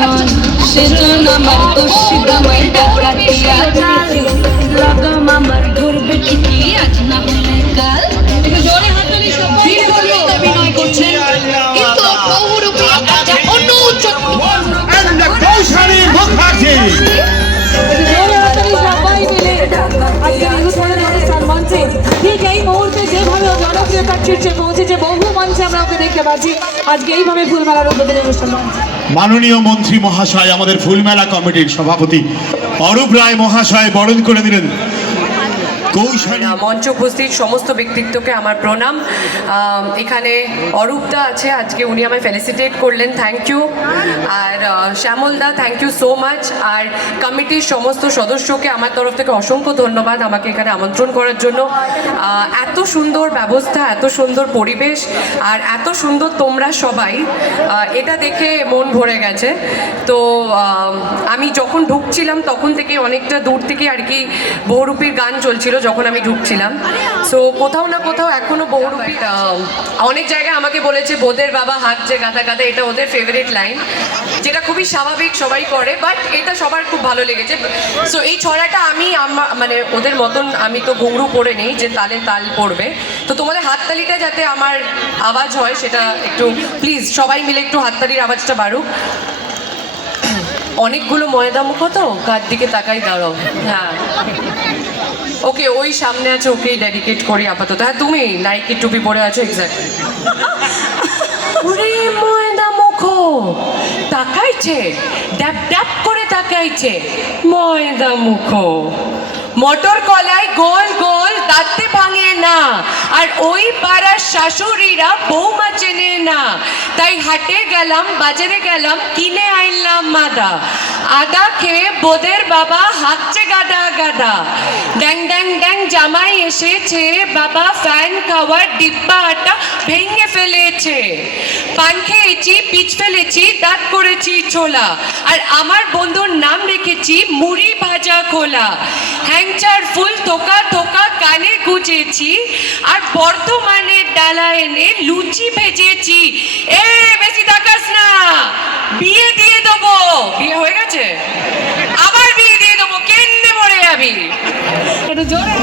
জন সেজন আমার দোষিত আমায় ডাকাতিয়া লাগাম আমার ধরবে ঠিকই আজ না হলে কাল। জোরে হাততালি সবাই অভিনয় করছেন। কিন্তু বহুরূপী একটা অন্য উচ্চতা And the জোরে হাতালি সবাই মিলে। আজকের এই মঞ্চে ঠিক এই মুহূর্তে যেভাবে ও জনপ্রিয়তার শীর্ষে পৌঁছেছে বহু মঞ্চে আমরা ওকে দেখতে পাচ্ছি। আজকে এইভাবে ফুলমেলার উদ্বোধনী অনুষ্ঠান মঞ্চে মাননীয় মন্ত্রী মহাশয় আমাদের ফুলমেলা কমিটির সভাপতি অরূপ রায় মহাশয় বরণ করে দিলেন মঞ্চ উপস্থিত সমস্ত ব্যক্তিত্বকে আমার প্রণাম। এখানে অরূপদা আছে, আজকে উনি আমায় ফেলিসিটেট করলেন থ্যাংক ইউ আর শ্যামলদা থ্যাংক ইউ সো মাচ আর কমিটির সমস্ত সদস্যকে আমার তরফ থেকে অসংখ্য ধন্যবাদ আমাকে এখানে আমন্ত্রণ করার জন্য। এত সুন্দর ব্যবস্থা, এত সুন্দর পরিবেশ, আর এত সুন্দর তোমরা সবাই এটা দেখে মন ভরে গেছে। তো আমি যখন ঢুকছিলাম তখন থেকে অনেকটা দূর থেকে আর কি বহুরূপীর গান চলছিল। যখন আমি ঢুকছিলাম। সো কোথাও না কোথাও এখনও বহুরূপী অনেক জায়গায় আমাকে বলেছে, বোদের বাবা হাঁটছে গাদা গাদা এটা ওদের ফেভারিট লাইন যেটা খুবই স্বাভাবিক, সবাই করে বাট এটা সবার খুব ভালো লেগেছে। সো এই ছড়াটা আমি মানে ওদের মতন আমি তো ঘুংরু পড়ে নেই, যে তালে তাল পড়বে। তো তোমাদের হাততালিটা যাতে আমার আওয়াজ হয়, সেটা একটু প্লিজ সবাই মিলে একটু হাততালির আওয়াজটা বাড়ুক। অনেকগুলো ময়দা মুখো তো, কার দিকে তাকাই দাঁড়াও। হ্যাঁ। ওকে, ওই সামনে আছে, ওকেই ডেডিকেট করি আপাতত। হ্যাঁ তুমি নাইকের টুপি পরে আছো এক্স্যাক্টলি ওরে তাকাইছে? ড্যাপ ড্যাপ করে তাকাইছে। ময়দা মুখো, মটর কলাই গোল গোল, দাঁতে ভাঙে না। আর ওই পাড়ার শাশুড়িরা বৌমা না। তাই হাটে গেলাম, বাজারে গেলাম, কিনে আইলাম মাদা। আদা খেয়ে বোদের বাবা হাঁকছে গাদা গাদা। ড্যাং ড্যাং ড্যাং, জামাই এসেছে, বাবা ফ্যান খাওয়ার ডিব্বাটা ভেঙে ফেলেছে। পান খেয়েছি, পিচ ফেলেছি, দাঁত করেছি ছোলা। আর আমার বন্ধুর নাম রেখেছি মুড়ি ভাজা খোলা। হ্যাংচার ফুল থোকা থোকা কানে গুজেছি। আর বর্ধমানের ডালা এনে লুচি ভেজেছি। এ, বেশি তাকাস না। বিয়ে দিয়ে দেবো। বিয়ে হয়ে গেছে? আবার বিয়ে দিয়ে দেবো। কেন্দ্রে মরে যাবি। জোরে।